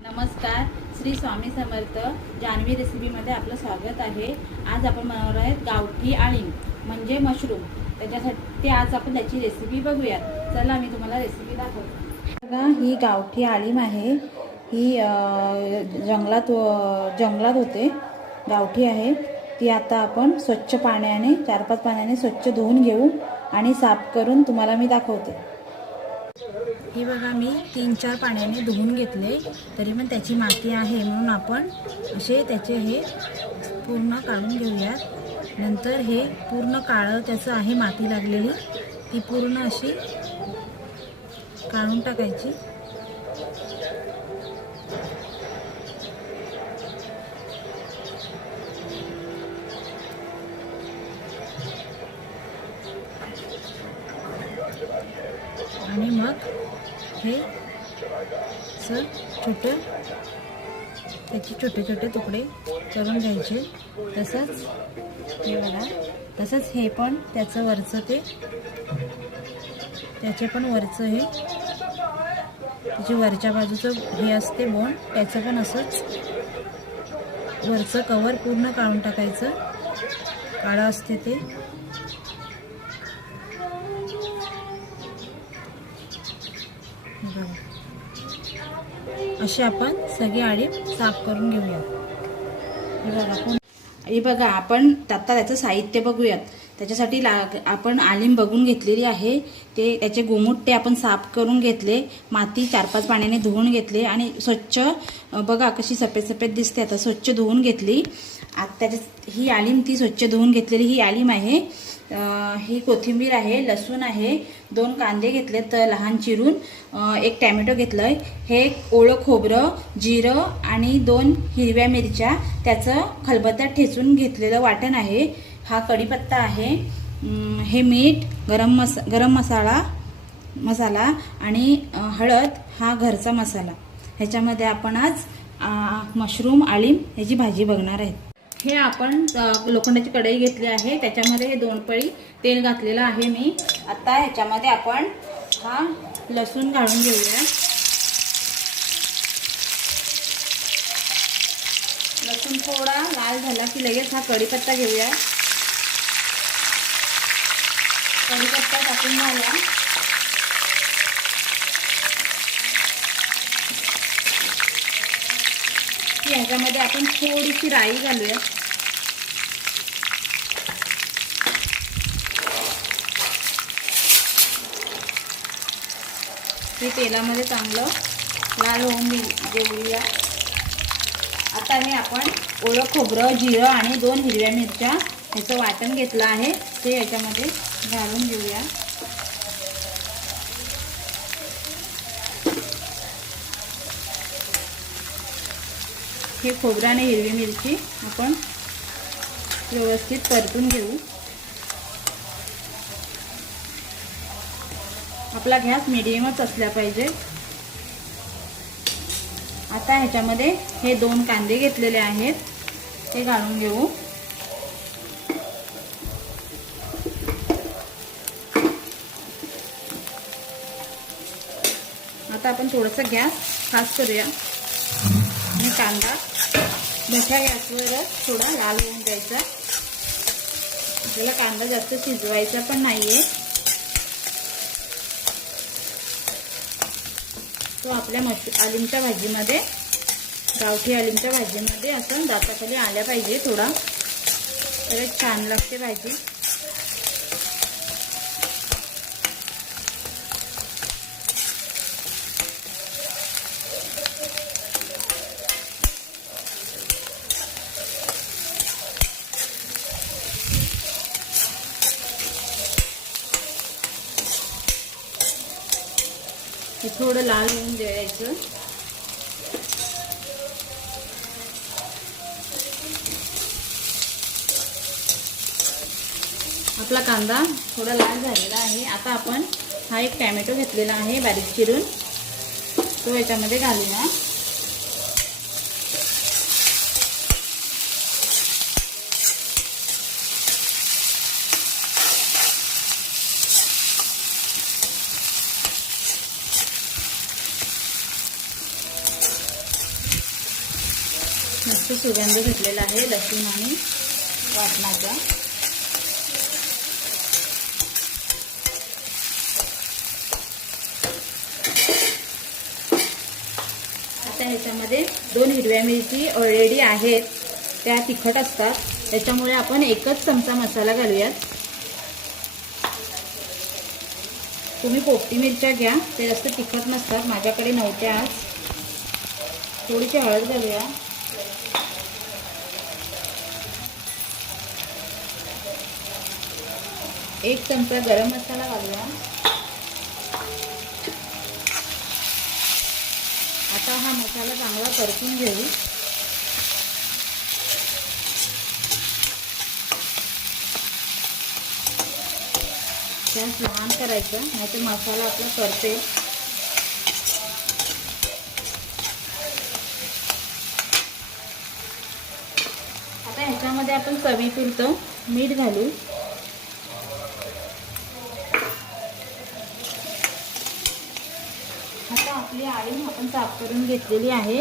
नमस्कार श्री स्वामी समर्थ जान्हवी रेसिपीमध्ये आपलं स्वागत आहे. आज आपण बनवणार आहेत गावठी आळीम म्हणजे मशरूम त्याच्यासाठी आज आपण त्याची रेसिपी बघूयात. चला मी तुम्हाला रेसिपी दाखवतो. बघा ही गावठी आळीम आहे. ही जंगलात जंगलात होते. गावठी आहे. ती आता आपण स्वच्छ पाण्याने चार पाच पाण्याने स्वच्छ धुवून घेऊ आणि साफ करून तुम्हाला मी दाखवते. ही बघा मी तीन चार पाण्याने धुवून घेतले तरी पण त्याची माती आहे म्हणून आपण असे त्याचे हे पूर्ण काढून घेऊयात. नंतर हे पूर्ण काळं त्याचं आहे माती लागलेली ती पूर्ण अशी काढून टाकायची. आणि मग हे. असं छोटं. त्याचे छोटे छोटे तुकडे करून घ्यायचे. तसंच हे बघा. तसंच हे पण त्याचं वरचं ते. त्याचे पण वरचं हे. त्याचे वरच्या बाजूचं हे असते बोन. त्याचं पण असंच वरचं कवर पूर्ण काढून टाकायचं. काळं असते ते. बघा. अशी आपण सगळी आळी साफ करून घेऊया हे बघा आपण हे बघा आपण आता त्याचं साहित्य बघूयात. त्याच्यासाठी लाग आपण आलीम बघून घेतलेली आहे. ते त्याचे गोमुट्टे आपण साफ करून घेतले. माती चार पाच पाण्याने धुवून घेतले. आणि स्वच्छ बघा कशी सफेद सफेद दिसते आता. स्वच्छ धुवून घेतली. आता त्याच्या ही आलीम ती स्वच्छ धुवून घेतलेली ही आलीम आहे. ही कोथिंबीर आहे लसूण आहे दोन कांदे घेतले तर लहान चिरून एक टॅमॅटो घेतलं आहे हे ओळं खोबरं जिरं आणि दोन हिरव्या मिरच्या त्याचं खलबत्त्यात ठेचून घेतलेलं वाटण आहे. हा कढीपत्ता आहे. हे मीठ गरम मसा गरम मसाला मसाला आणि हळद हा घरचा मसाला. ह्याच्यामध्ये आपण आज मशरूम आळीम ह्याची भाजी बघणार आहेत. हे आपण लोखंडाची कढई घेतली आहे. त्याच्यामध्ये हे दोन पळी तेल घातलेलं आहे मी. आता ह्याच्यामध्ये आपण हा लसूण घालून घेऊया. लसूण थोडा लाल झाला की लगेच हा कढीपत्ता घेऊया. कढीपत्ता टाकून झाला ह्याच्यामध्ये आपण थोडीशी राई घालूया. हे तेलामध्ये चांगलं लाल होऊन देऊया आता हे आपण ओळं खोबरं जिरं आणि दोन हिरव्या मिरच्या ह्याचं वाटण घेतलं आहे. ते याच्यामध्ये घालून घेऊया. हे खोबरं आणि हिरवी मिरची आपण व्यवस्थित परतून घेऊ. आपला गॅस मिडियमच असला पाहिजे. आता ह्याच्यामध्ये हे दोन कांदे घेतलेले आहेत. ते घालून घेऊ. आता आपण थोडंसं गॅस फास्ट करूया. कांदा मोठ्या गॅसवरच थोडा लाल होऊन द्यायचा. आपल्याला कांदा जास्त शिजवायचा पण नाहीये. तो आपल्या मशी आलिमच्या भाजीमध्ये गावठी आलिमच्या भाजीमध्ये असं दाताखाली आल्या पाहिजे थोडा. तरच छान लागते भाजी. थोडं लाल होऊन द्यायचं आपला कांदा थोडा लाल झालेला आहे. आता आपण हा एक टॅमॅटो घेतलेला आहे बारीक चिरून. तो याच्यामध्ये घालूया. मस्त सुगंध घेतलेला आहे लसूण आणि वाटणाचा आता ह्याच्यामध्ये दोन हिरव्या मिरची ऑलरेडी आहेत. त्या तिखट असतात. त्याच्यामुळे आपण एकच चमचा मसाला घालूयात. तुम्ही पोपटी मिरच्या घ्या. ते जास्त तिखट नसतात. माझ्याकडे नव्हत्या आज. थोडीशी हळद घालूया. एक चमचा गरम मसाला घालूया आता हा मसाला चांगला परतून घेऊ. गॅस लहान करायचं नाहीतर मसाला आपला करते आता ह्याच्यामध्ये आपण चवीपुरतं मीठ घालू. आता आपली आळी आपण साफ करून घेतलेली आहे.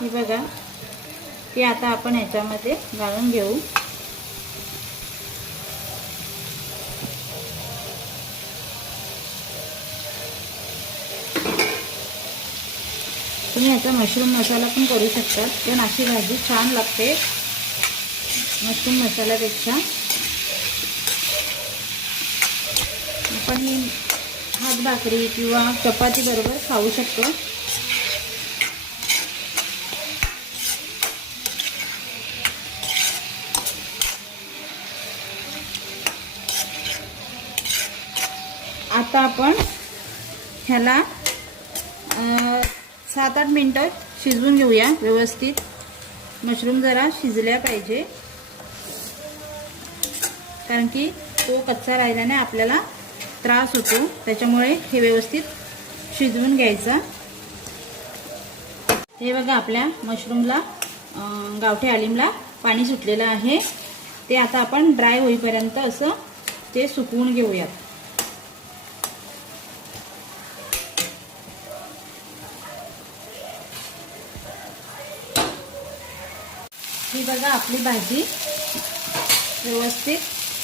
ही बघा ती आता आपण ह्याच्यामध्ये घालून घेऊ. तुम्ही ह्याचा मशरूम मसाला पण करू शकतात पण अशी भाजी छान लागते. मशरूम मसाल्यापेक्षा. आपण ही भाकरी किंवा चपाती बरोबर खाऊ शकतो. आता आपण ह्याला सात आठ मिनटं शिजवून घेऊया व्यवस्थित. मशरूम जरा शिजल्या पाहिजे. कारण की तो कच्चा राहिल्याने आपल्याला त्रास होतो. त्याच्यामुळे हे व्यवस्थित शिजवून घ्यायचं. हे बघा आपल्या मशरूमला गावठी आलिमला पाणी सुटलेलं आहे. ते आता आपण ड्राय होईपर्यंत असं ते सुकवून घेऊयात. ही बघा आपली भाजी व्यवस्थित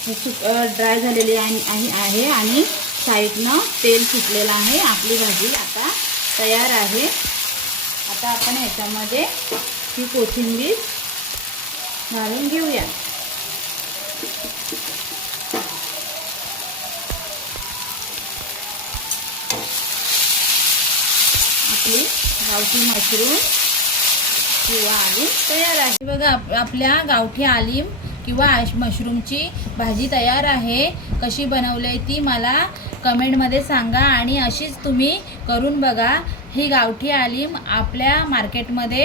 सुक ड्राय झालेली आहे आहे- आणि साईडनं तेल सुटलेलं आहे. आपली भाजी आता तयार आहे. आता आपण ह्याच्यामध्ये ही कोथिंबीर घालून घेऊया. आपली गावठी मशरूम किंवा आली तयार आहे. बघा आपल्या गावठी आलीम किंवा मशरूमची भाजी तयार आहे कशी बनवली ती मला कमेंटमध्ये सांगा आणि अशीच तुम्ही करून बघा. ही गावठी आलीम आपल्या मार्केटमध्ये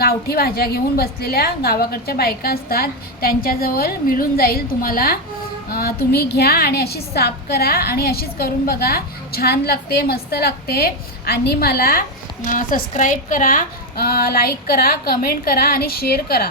गावठी भाज्या घेऊन बसलेल्या गावाकडच्या बायका असतात. त्यांच्याजवळ मिळून जाईल तुम्हाला. तुम्ही घ्या आणि अशीच साफ करा आणि अशीच करून बघा. छान लागते मस्त लागते. आणि मला सबस्क्राईब करा लाईक करा कमेंट करा आणि शेअर करा.